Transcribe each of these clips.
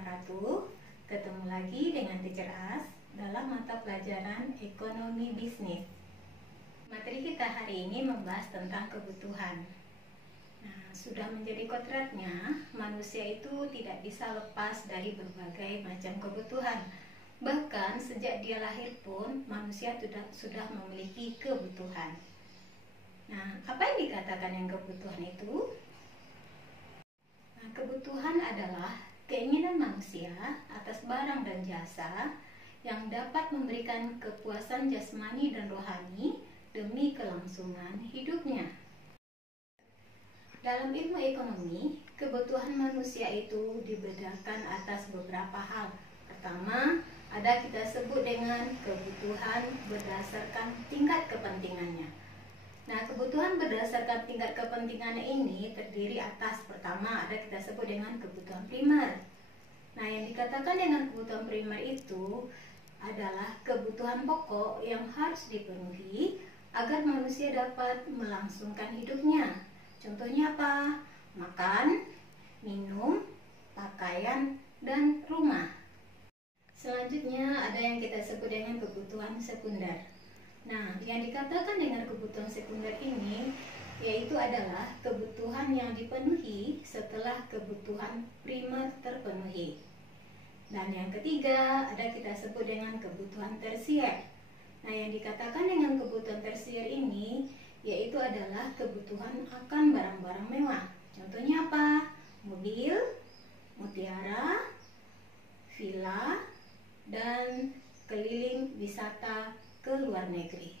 saya Ratu. Ketemu lagi dengan Teacher As dalam mata pelajaran Ekonomi Bisnis. Materi kita hari ini membahas tentang kebutuhan. Nah, sudah menjadi kodratnya, manusia itu tidak bisa lepas dari berbagai macam kebutuhan. Bahkan sejak dia lahir pun, manusia sudah memiliki kebutuhan. Nah, apa yang dikatakan yang kebutuhan itu? Nah, kebutuhan adalah keinginan manusia atas barang dan jasa yang dapat memberikan kepuasan jasmani dan rohani demi kelangsungan hidupnya. Dalam ilmu ekonomi, kebutuhan manusia itu dibedakan atas beberapa hal. Pertama, ada kita sebut dengan kebutuhan berdasarkan tingkat kepentingannya. Nah, kebutuhan berdasarkan tingkat kepentingannya ini terdiri atas pertama ada kita sebut dengan kebutuhan primer. Nah, yang dikatakan dengan kebutuhan primer itu adalah kebutuhan pokok yang harus dipenuhi agar manusia dapat melangsungkan hidupnya. Contohnya apa? Makan, minum, pakaian, dan rumah. Selanjutnya ada yang kita sebut dengan kebutuhan sekunder. Nah, yang dikatakan dengan kebutuhan sekunder ini yaitu adalah kebutuhan yang dipenuhi setelah kebutuhan primer terpenuhi. Dan yang ketiga ada kita sebut dengan kebutuhan tersier. Nah, yang dikatakan dengan kebutuhan tersier ini yaitu adalah kebutuhan akan barang-barang mewah. Contohnya apa? Mobil, mutiara, villa, dan keliling wisata ke luar negeri.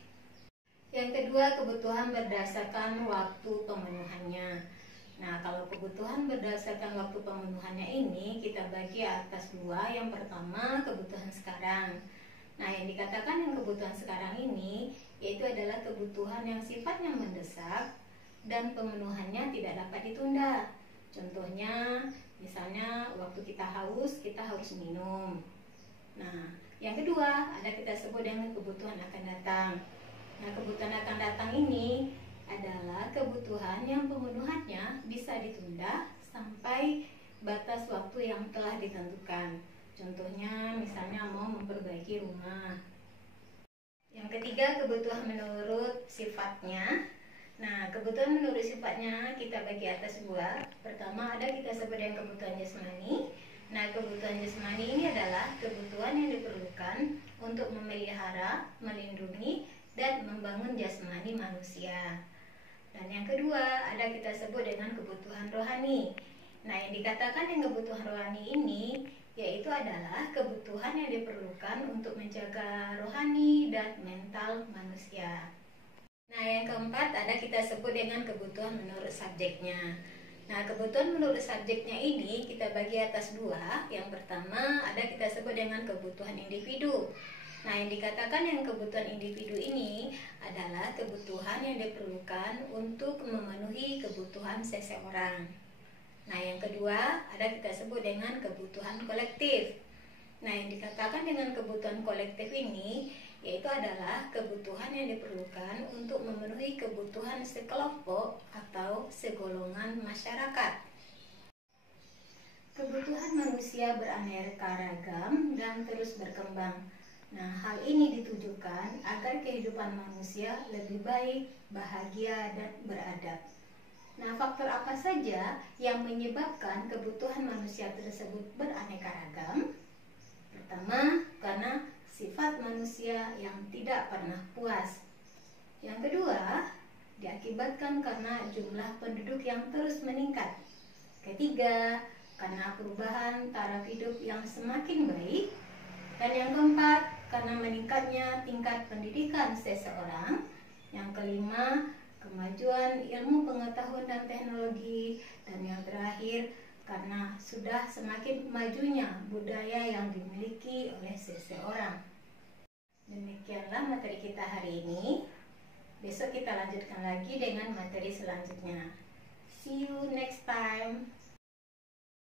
Yang kedua, kebutuhan berdasarkan waktu pemenuhannya. Nah, kalau kebutuhan berdasarkan waktu pemenuhannya ini kita bagi atas dua. Yang pertama, kebutuhan sekarang. Nah, yang dikatakan yang kebutuhan sekarang ini yaitu adalah kebutuhan yang sifatnya mendesak dan pemenuhannya tidak dapat ditunda. Contohnya, misalnya waktu kita haus, kita harus minum. Nah, yang kedua, ada kita sebut dengan kebutuhan akan datang. Nah, kebutuhan akan datang ini adalah kebutuhan yang pemenuhannya bisa ditunda sampai batas waktu yang telah ditentukan. Contohnya, misalnya mau memperbaiki rumah. Yang ketiga, kebutuhan menurut sifatnya. Nah, kebutuhan menurut sifatnya kita bagi atas dua. Pertama, ada kita sebut dengan kebutuhan jasmani. Nah, kebutuhan jasmani ini adalah kebutuhan yang diperlukan untuk memelihara, melindungi, dan membangun jasmani manusia. Dan yang kedua, ada kita sebut dengan kebutuhan rohani. Nah, yang dikatakan dengan kebutuhan rohani ini yaitu adalah kebutuhan yang diperlukan untuk menjaga rohani dan mental manusia. Nah, yang keempat, ada kita sebut dengan kebutuhan menurut subjeknya. Nah, kebutuhan menurut subjeknya ini kita bagi atas dua. Yang pertama ada kita sebut dengan kebutuhan individu. Nah, yang dikatakan yang kebutuhan individu ini adalah kebutuhan yang diperlukan untuk memenuhi kebutuhan seseorang. Nah, yang kedua ada kita sebut dengan kebutuhan kolektif. Nah, yang dikatakan dengan kebutuhan kolektif ini yaitu adalah kebutuhan yang diperlukan untuk memenuhi kebutuhan sekelompok atau segolongan masyarakat. Kebutuhan manusia beraneka ragam dan terus berkembang. Nah, hal ini ditujukan agar kehidupan manusia lebih baik, bahagia, dan beradab. Nah, faktor apa saja yang menyebabkan kebutuhan manusia tersebut beraneka ragam? Pertama, karena sifat manusia yang tidak pernah puas. Yang kedua, diakibatkan karena jumlah penduduk yang terus meningkat. Ketiga, karena perubahan taraf hidup yang semakin baik. Dan yang keempat, karena meningkatnya tingkat pendidikan seseorang. Yang kelima, kemajuan ilmu pengetahuan dan teknologi. Dan yang terakhir, karena sudah semakin majunya budaya yang dimiliki oleh seseorang. Demikianlah materi kita hari ini. Besok kita lanjutkan lagi dengan materi selanjutnya. See you next time.